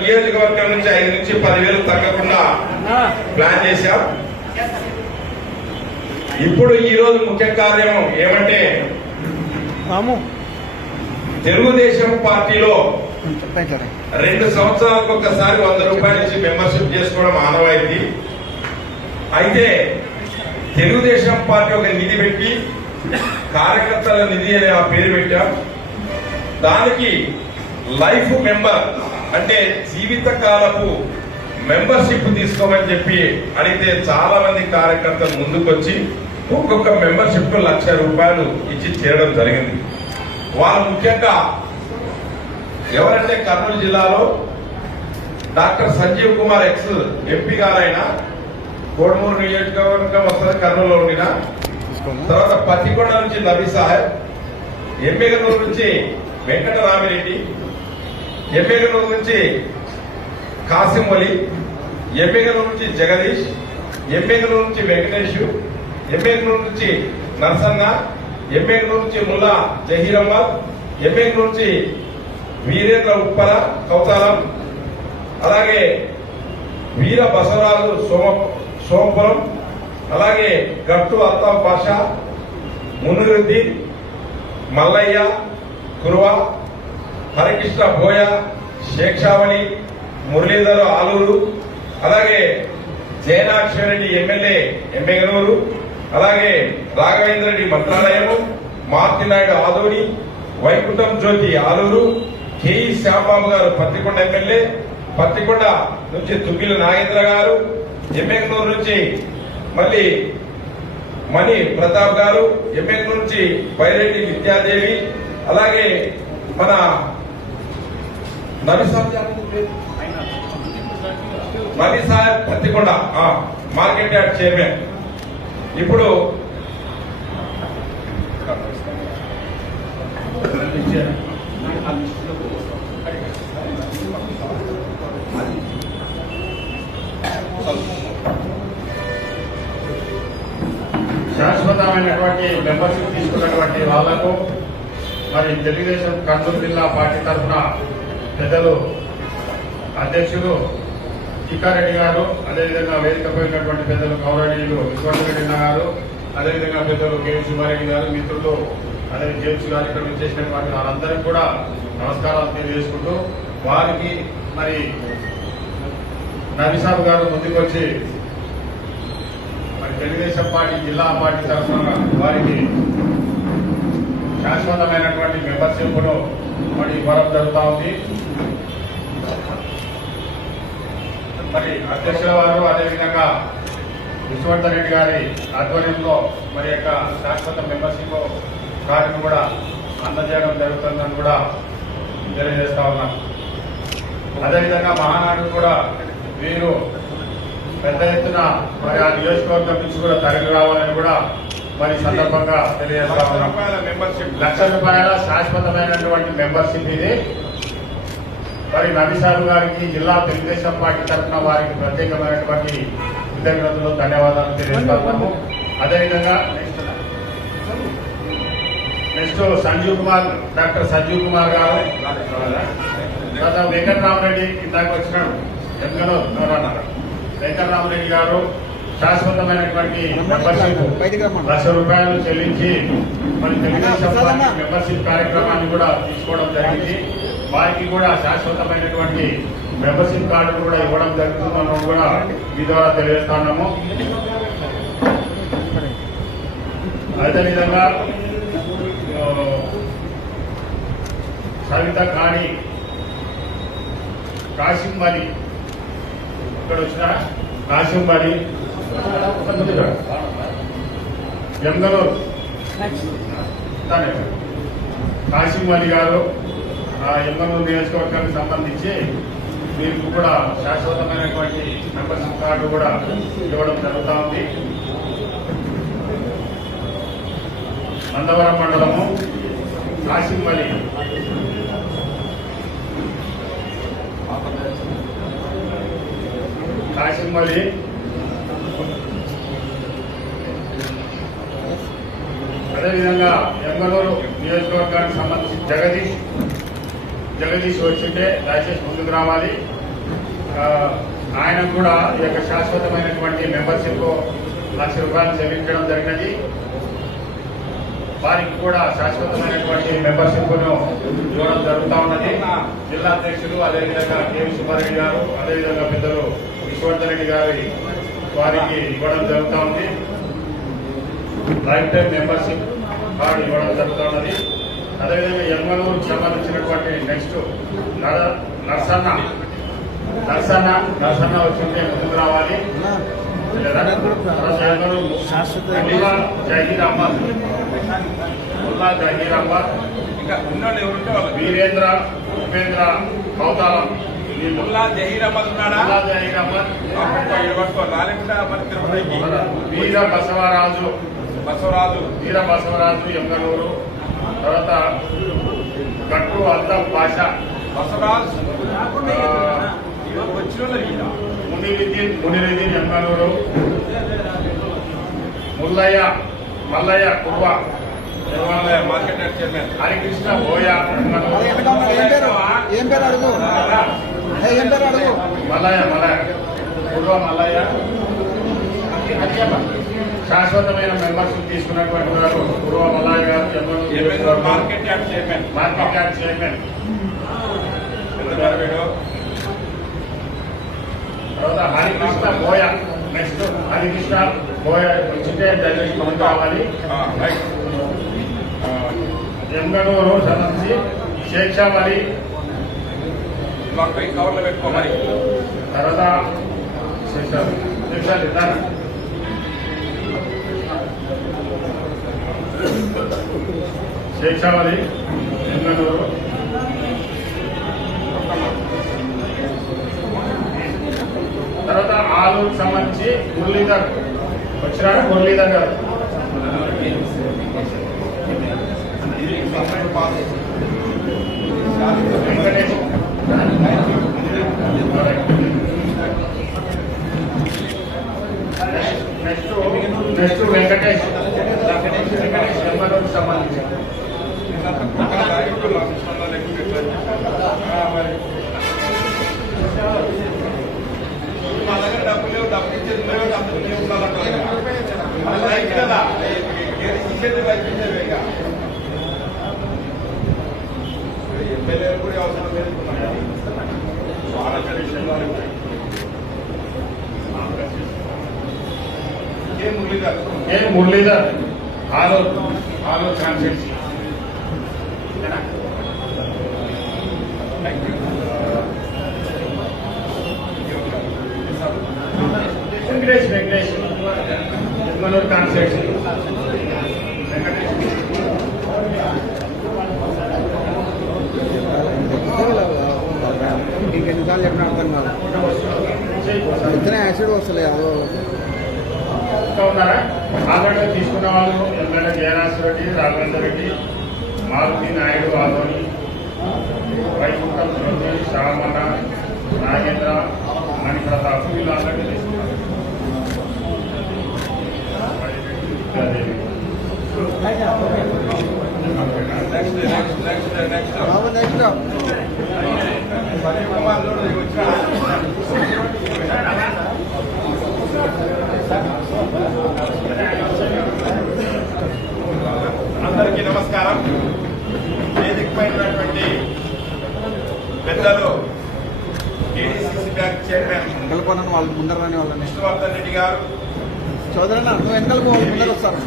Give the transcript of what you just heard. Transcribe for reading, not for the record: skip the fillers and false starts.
నియోజకవర్గం నుంచి 5 నుంచి 10,000 తగ్గకుండా ప్లాన్ చేశాం. ఇప్పుడు ఈ రోజు ముఖ్య కార్యం ఏమంటే తెలుగుదేశం పార్టీలో 2 సంవత్సరాలకు ఒకసారి 100 రూపాయల నుంచి మెంబర్షిప్ చేసుకోవడం ఆనవాయితీ. అయితే తెలుగుదేశం పార్టీ ఒక నిధి పెట్టి కార్యకర్తల నిధి అనే ఆ పేరు పెట్టాం. దానికి లైఫ్ మెంబర్ అంటే జీవిత కాలపు మెంబర్షిప్ తీసుకోమని చెప్పి అడిగితే చాలా మంది కార్యకర్తలు ముందుకొచ్చి ఒక్కొక్క మెంబర్షిప్ కు 1,00,000 రూపాయలు ఇచ్చి చేరడం జరిగింది. వాళ్ళు ముఖ్యంగా ఎవరంటే కర్నూలు జిల్లాలో doctor Sanjeev Kumar ex MP గారైన కోడమూరు నియోజకవర్గం వస్తుంది, కర్నూలులో ఉండిన తర్వాత పత్తికొండ నుంచి నబీ సాహెబ్, ఎమ్మెగనూరు నుంచి వెంకటరామిరెడ్డి, ఎమ్మెగనూరు నుంచి కాసిం అలీ, ఎమ్మెగనూరు నుంచి జగదీష్, ఎమ్మెగనూరు నుంచి వెంకటేష్, ఎమ్మెగనూరు నుంచి నరసన్న, ఎమ్మెగనూరు నుంచి ముల్లా జహీర్ అహ్మద్, ఎమ్మెగనూరు నుంచి వీరేంద్ర ఉప్పల కౌతాలం, అలాగే వీర బసవరాజు సోమపురం, అలాగే గట్టు అల్తాఫ్ పాషా, మునురుద్దీన్, మల్లయ్య కురువా, హరికృష్ణ బోయ, శేక్షావళి, మురళీధర్ ఆలూరు, అలాగే జయనాక్షరెడ్డి ఎమ్మెల్యే ఎమ్మెగనూరు, అలాగే రాఘవేంద్ర రెడ్డి మంత్రాలయము, మార్తినాయుడు ఆదోని, వైకుంఠం జ్యోతి ఆలూరు, కేఈ శ్యాంబాబు గారు పత్తికొండ ఎమ్మెల్యే, పత్తికొండ నుంచి తుగ్గిల నాగేంద్ర గారు, ఎమ్మెగనూరు నుంచి మళ్ళీ మణి ప్రతాప్ గారు, ఎమ్మెగనూరు నుంచి బైరెడ్డి విద్యాదేవి, అలాగే మన Nabi Saheb Pattikonda market yard chairman. ఇప్పుడు శాశ్వతమైనటువంటి మెంబర్షిప్ తీసుకున్నటువంటి వాళ్లకు మరి తెలుగుదేశం కర్నూలు జిల్లా పార్టీ తరఫున పెద్దలు అధ్యక్షులు కిక్కారెడ్డి గారు, అదేవిధంగా వేదికపోయినటువంటి పెద్దలు కౌరడీయులు విశ్వరెడ్డి గారు, అదేవిధంగా పెద్దలు కె శివారెడ్డి గారు, మిత్రులు అదే జేమ్స్ గారు ఇక్కడ చేసినటువంటి వారందరికీ కూడా నమస్కారాలు తెలియజేసుకుంటూ వారికి మరి నబీసాబ్ గారు ముందుకొచ్చి మరి తెలుగుదేశం పార్టీ జిల్లా పార్టీ తరఫున వారికి శాశ్వతమైనటువంటి మెంబర్షిప్ ను మరి ఇవ్వడం జరుగుతూ ఉంది. మరి అధ్యక్షుల వారు అదేవిధంగా విశ్వవర్ధన్ రెడ్డి గారి ఆధ్వర్యంలో మరి యొక్క శాశ్వత మెంబర్షిప్ కార్డును కూడా అందజేయడం జరుగుతుందని కూడా తెలియజేస్తా ఉన్నాం. అదేవిధంగా మహానాడు కూడా వీరు పెద్ద ఎత్తున మరి ఆ నియోజకవర్గం నుంచి కూడా తరలి రావాలని కూడా మరి సందర్భంగా తెలియజేస్తా ఉన్నాం. 1,00,000 రూపాయల శాశ్వతమైనటువంటి మెంబర్షిప్ ఇది. మరి నబీసాబు గారికి జిల్లా తెలుగుదేశం పార్టీ తరఫున వారికి ప్రత్యేకమైనటువంటి కృతజ్ఞతలు ధన్యవాదాలు తెలియజేస్తున్నాము. అదేవిధంగా నెక్స్ట్ డాక్టర్ సంజీవ్ కుమార్ గారు, తర్వాత వెంకటరామరెడ్డి ఇందాక వచ్చినాడు వెంకటరామరెడ్డి గారు శాశ్వతమైనటువంటి మెంబర్షిప్ 1,00,000 రూపాయలు చెల్లించి మరి తెలుగుదేశం పార్టీ మెంబర్షిప్ కార్యక్రమాన్ని కూడా తీసుకోవడం జరిగింది. వారికి కూడా శాశ్వతమైనటువంటి మెంబర్షిప్ కార్డు కూడా ఇవ్వడం జరుగుతుందని కూడా మీ ద్వారా తెలియజేస్తున్నాము. అదేవిధంగా సవిత కాణి, కాసిం అలీ ఇక్కడ వచ్చిన కాసిం అలీ, ఎంగనూరు కాసిం అలీ గారు ఎంగనూరు నియోజకవర్గానికి సంబంధించి వీరికి కూడా శాశ్వతమైనటువంటి మెంబర్షిప్ కార్డు కూడా ఇవ్వడం జరుగుతూ ఉంది. నందవరం మండలము కాసిం అలీ, అదేవిధంగా ఎంగనూరు నియోజకవర్గానికి సంబంధించి జగదీష్ వచ్చింటే దయచేసి ముందుకు రావాలి. ఆయన కూడా ఈ యొక్క శాశ్వతమైనటువంటి మెంబర్షిప్ ₹1,00,000 చెల్లించడం జరిగినది. వారికి కూడా శాశ్వతమైనటువంటి మెంబర్షిప్ ను ఇవ్వడం జరుగుతూ ఉన్నది. జిల్లా అధ్యక్షులు అదేవిధంగా కేవీ సుబ్బారెడ్డి గారు, అదేవిధంగా పెద్దలు విశ్వవర్ధన్ రెడ్డి గారి వారికి ఇవ్వడం జరుగుతూ ఉంది. లైఫ్ టైం మెంబర్షిప్ కార్డు ఇవ్వడం జరుగుతూ ఉన్నది. అదేవిధంగా ఎమ్మెల్యేలకు సంబంధించినటువంటి నెక్స్ట్ నర్సన్న వచ్చింటే ముందుకు రావాలి. ముల్లా జహీర్ అహ్మద్, వీరేంద్ర ఉపేంద్ర కౌతాలం, ముల్లా జహీర్ అహ్మద్ ఉన్నాడా? వీర బసవరాజు ఎంగనూరు, తర్వాత గట్టు అల్తం భాష, మునిరుద్దీన్ ఎంగనూరు, మల్లయ్య కుర్వ, హరికృష్ణ బోయ మల్లయ్య కుర్వ మల్లయ్య. శాశ్వతమైన మెంబర్షిప్ తీసుకున్నటువంటి వారు కుర్వ మల్లయ్య గారు, మార్కెట్ యార్డ్ చైర్మన్. తర్వాత హరికృష్ణ బోయ, నెక్స్ట్ హరికృష్ణ బోయ వచ్చితే దయచేసి మనకు కావాలి. ఎంగనూరు సంబంధించి శేక్షావళి, కవర్లో పెట్టుకోమని. తర్వాత శేక్షావళి ఎంగనూరు. తర్వాత ఆలూరు సంబంధించి మురళీధర్ వచ్చినాడు. మురళీధర్ గారు వెంకటేష్, నెక్స్ట్ వెంకటేష్ ఎంగనూరుకు సంబంధించి. మా దగ్గర డబ్బులు లేవు, డబ్బులు ఇచ్చేది డబ్బులు లేవు కదా, తీసేది ఇచ్చేది. ఇక ఎమ్మెల్యేలు కూడా అవసరం లేదు. మురళీధర్ ఆలూరు కాన్స్టిట్యూన్సీ. వెంకటేష్ ఎమ్మెల్యేలు కాన్స్టిట్యూన్సీ. ఇంకెన్నిసార్లు చెప్పిన అర్థం కాదు. ఇతనే యాసిడ్ వస్తలేదు. ఉన్నారా? ఆల్రెడీ తీసుకున్న వాళ్ళు ఎమ్మెల్యే జయరాజ్ రెడ్డి, రాఘవేంద్ర రెడ్డి, మారుతి నాయుడు, ఆదోని, వైకుంఠం, జ్యోతి, శ్యామన్న, నాగేంద్ర, మణిప్రతాప్, వీళ్ళు ఆల్రెడీ తీసుకున్నారు. అందరికీ నమస్కారం. వేదికమైనటువంటి పెద్దలు ఏడీసీసీ బ్యాంక్ చైర్మన్ వెనకాల వాళ్ళు ముందర రాని వాళ్ళని విష్ణువర్ధన్ రెడ్డి గారు, చౌదరన్న నువ్వు వెనకాల వాళ్ళు ముందర వస్తారు.